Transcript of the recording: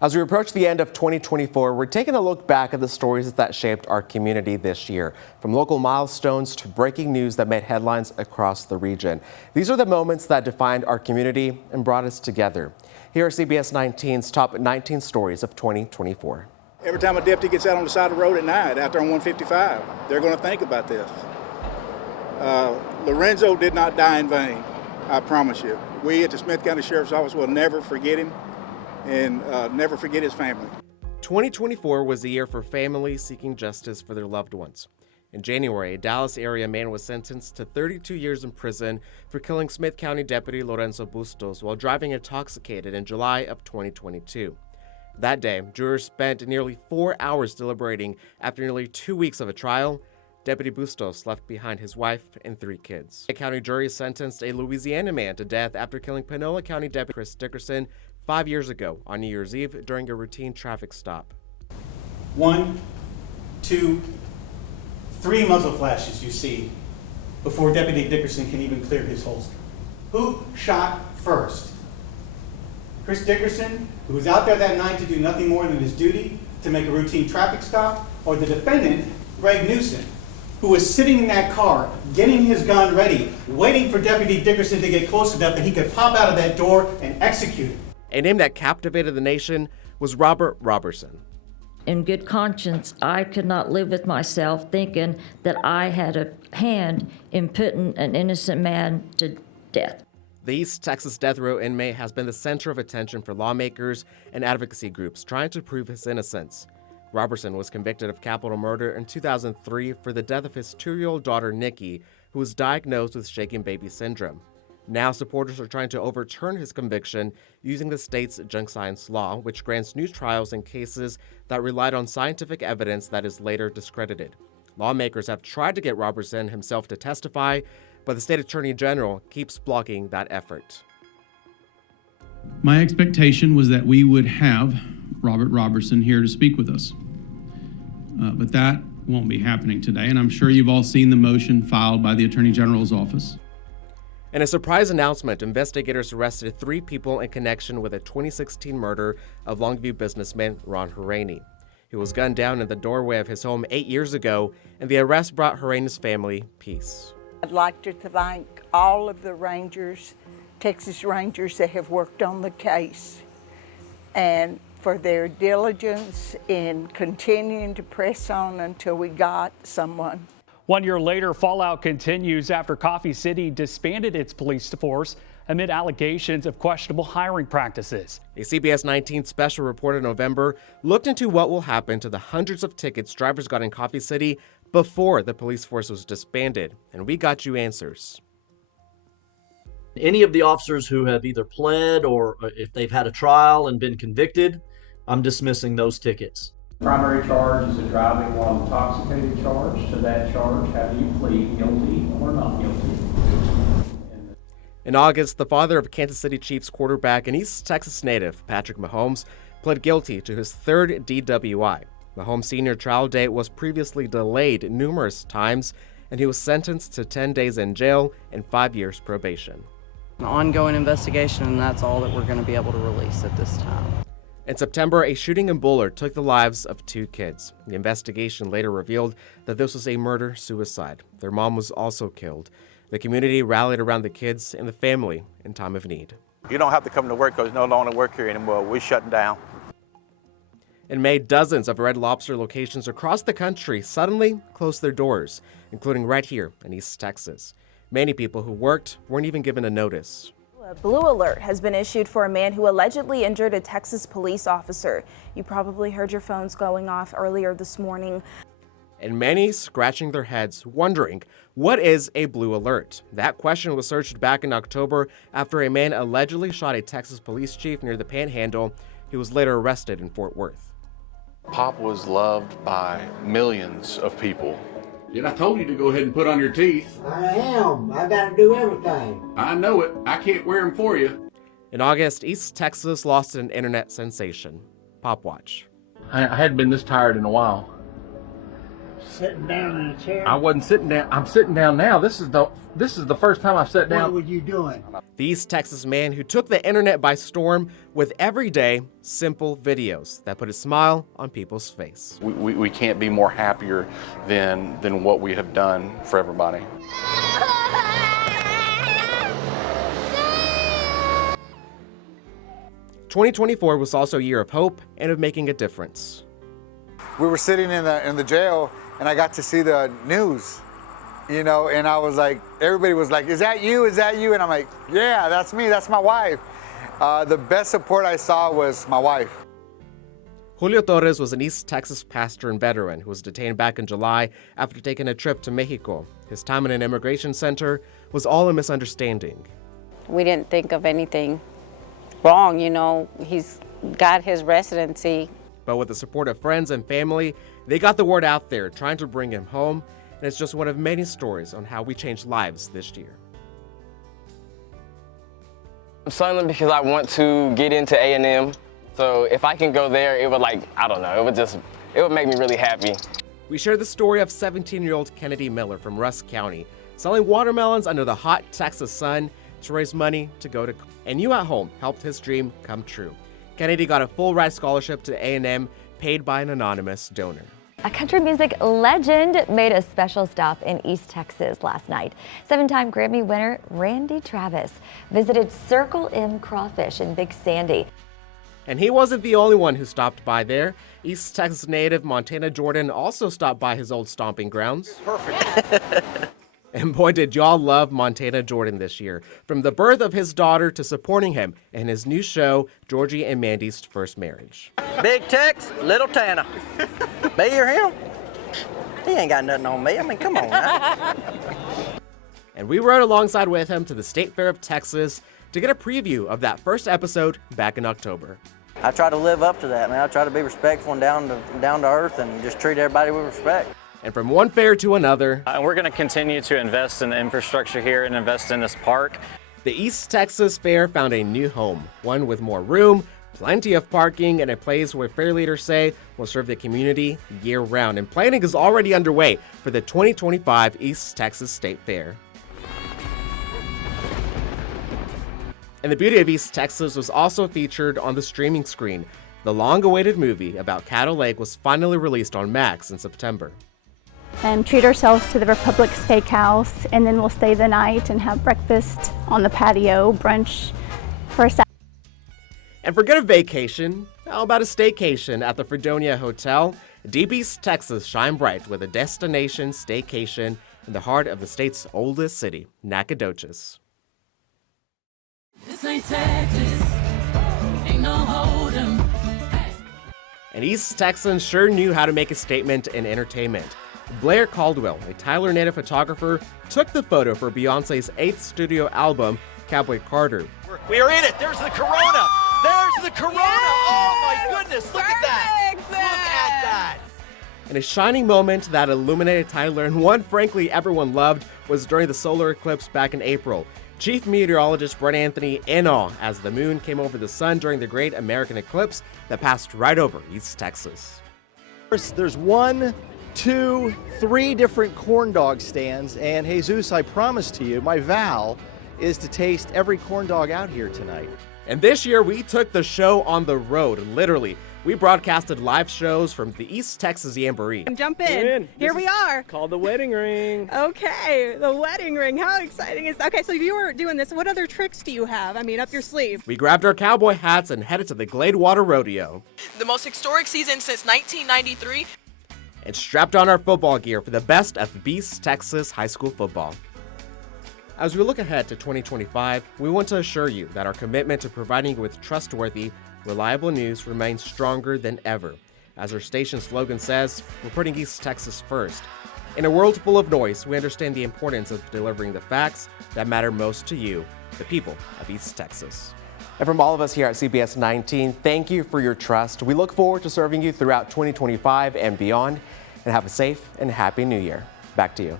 As we approach the end of 2024, we're taking a look back at the stories that shaped our community this year, from local milestones to breaking news that made headlines across the region. These are the moments that defined our community and brought us together. Here are CBS19's top 19 stories of 2024. Every time a deputy gets out on the side of the road at night, out there on 155, they're going to think about this. Lorenzo did not die in vain, I promise you. We at the Smith County Sheriff's Office will never forget him and never forget his family. 2024 was the year for families seeking justice for their loved ones. In January, a Dallas area man was sentenced to 32 years in prison for killing Smith County Deputy Lorenzo Bustos while driving intoxicated in July of 2022. That day, jurors spent nearly 4 hours deliberating. After nearly 2 weeks of a trial, Deputy Bustos left behind his wife and 3 kids. A county jury sentenced a Louisiana man to death after killing Panola County Deputy Chris Dickerson 5 years ago on New Year's Eve during a routine traffic stop. 1, 2, 3 muzzle flashes you see before Deputy Dickerson can even clear his holster. Who shot first? Chris Dickerson, who was out there that night to do nothing more than his duty to make a routine traffic stop, or the defendant, Greg Newsom, who was sitting in that car, getting his gun ready, waiting for Deputy Dickerson to get close enough that he could pop out of that door and execute him. A name that captivated the nation was Robert Robertson. In good conscience, I could not live with myself thinking that I had a hand in putting an innocent man to death. The East Texas death row inmate has been the center of attention for lawmakers and advocacy groups trying to prove his innocence. Robertson was convicted of capital murder in 2003 for the death of his 2-year-old daughter, Nikki, who was diagnosed with shaken baby syndrome. Now, supporters are trying to overturn his conviction using the state's junk science law, which grants new trials in cases that relied on scientific evidence that is later discredited. Lawmakers have tried to get Robertson himself to testify, but the state attorney general keeps blocking that effort. My expectation was that we would have Robert Robertson here to speak with us. But that won't be happening today, and I'm sure you've all seen the motion filed by the Attorney General's office. In a surprise announcement, investigators arrested 3 people in connection with a 2016 murder of Longview businessman Ron Huraney. He was gunned down in the doorway of his home 8 years ago, and the arrest brought Huraney's family peace. I'd like to thank all of the Rangers, Texas Rangers that have worked on the case, and for their diligence in continuing to press on until we got someone. 1 year later, fallout continues after Coffee City disbanded its police force amid allegations of questionable hiring practices. A CBS19 special report in November looked into what will happen to the hundreds of tickets drivers got in Coffee City before the police force was disbanded, and we got you answers. Any of the officers who have either pled or if they've had a trial and been convicted, I'm dismissing those tickets. Primary charge is a driving while intoxicated charge. To that charge, how do you plead, guilty or not guilty? In August, the father of Kansas City Chiefs quarterback and East Texas native Patrick Mahomes pled guilty to his 3rd DWI. Mahomes' senior trial date was previously delayed numerous times, and he was sentenced to 10 days in jail and 5 years probation. An ongoing investigation, and that's all that we're going to be able to release at this time. In September, a shooting in Bullard took the lives of 2 kids. The investigation later revealed that this was a murder-suicide. Their mom was also killed. The community rallied around the kids and the family in time of need. You don't have to come to work because you no longer work here anymore. We're shutting down. In May, dozens of Red Lobster locations across the country suddenly closed their doors, including right here in East Texas. Many people who worked weren't even given a notice. A blue alert has been issued for a man who allegedly injured a Texas police officer. You probably heard your phones going off earlier this morning. And many scratching their heads, wondering, what is a blue alert? That question was searched back in October after a man allegedly shot a Texas police chief near the Panhandle. He was later arrested in Fort Worth. Pop was loved by millions of people. Did I told you to go ahead and put on your teeth? I am. I gotta do everything. I know it. I can't wear them for you. In August, East Texas lost an internet sensation, Pop Watch. I hadn't been this tired in a while. Sitting down in a chair? I wasn't sitting down. I'm sitting down now. This is the first time I've sat down. What were you doing? The East Texas man who took the internet by storm with everyday, simple videos that put a smile on people's face. We can't be more happier than what we have done for everybody. 2024 was also a year of hope and of making a difference. We were sitting in the jail, and I got to see the news, and I was like, everybody was like, is that you? Is that you? And I'm like, yeah, that's me. That's my wife. The best support I saw was my wife. Julio Torres was an East Texas pastor and veteran who was detained back in July after taking a trip to Mexico. His time in an immigration center was all a misunderstanding. We didn't think of anything wrong, he's got his residency. But with the support of friends and family, they got the word out there trying to bring him home, and it's just one of many stories on how we changed lives this year. I'm silent because I want to get into A&M, so if I can go there, it would it would make me really happy. We share the story of 17-year-old Kennedy Miller from Rusk County, selling watermelons under the hot Texas sun to raise money to go to, and you at home helped his dream come true. Kennedy got a full-ride scholarship to A&M paid by an anonymous donor. A country music legend made a special stop in East Texas last night. 7-time Grammy winner Randy Travis visited Circle M Crawfish in Big Sandy. And he wasn't the only one who stopped by there. East Texas native Montana Jordan also stopped by his old stomping grounds. Perfect. And boy, did y'all love Montana Jordan this year. From the birth of his daughter to supporting him in his new show, Georgie and Mandy's First Marriage. Big Tex, Little Tana. Me or him? He ain't got nothing on me. I mean, come on now. And we rode alongside with him to the State Fair of Texas to get a preview of that first episode back in October. I try to live up to that, man. I try to be respectful and down to earth and just treat everybody with respect. And from one fair to another, we're going to continue to invest in the infrastructure here and invest in this park. The East Texas Fair found a new home, one with more room, plenty of parking, and a place where fair leaders say will serve the community year-round. And planning is already underway for the 2025 East Texas State Fair. And the beauty of East Texas was also featured on the streaming screen. The long-awaited movie about Caddo Lake was finally released on Max in September. And treat ourselves to the Republic Steakhouse, and then we'll stay the night and have breakfast on the patio, brunch for a Saturday. And forget a vacation, how about a staycation at the Fredonia Hotel? Deep East Texas shine bright with a destination staycation in the heart of the state's oldest city, Nacogdoches. This ain't Texas, ain't no hold'em. And East Texans sure knew how to make a statement in entertainment. Blair Caldwell, a Tyler native photographer, took the photo for Beyonce's 8th studio album, Cowboy Carter. We are in it. There's the Corona. There's the Corona. Yes! Oh my goodness. Look at that. Look at that. And a shining moment that illuminated Tyler and one frankly everyone loved was during the solar eclipse back in April. Chief meteorologist Brett Anthony in awe as the moon came over the sun during the great American eclipse that passed right over East Texas. There's 1, 2, 3 different corn dog stands, and Jesus, I promise to you, my vow is to taste every corn dog out here tonight. And this year we took the show on the road, literally. We broadcasted live shows from the East Texas Jamboree. Jump in. Here we are. Called the wedding ring. Okay, the wedding ring. How exciting is that? Okay, so if you were doing this, what other tricks do you have? I mean, up your sleeve. We grabbed our cowboy hats and headed to the Gladewater Rodeo. The most historic season since 1993. And strapped on our football gear for the best of East Texas high school football. As we look ahead to 2025, we want to assure you that our commitment to providing you with trustworthy, reliable news remains stronger than ever. As our station slogan says, we're putting East Texas first. In a world full of noise, we understand the importance of delivering the facts that matter most to you, the people of East Texas. And from all of us here at CBS 19, thank you for your trust. We look forward to serving you throughout 2025 and beyond, and have a safe and happy new year. Back to you.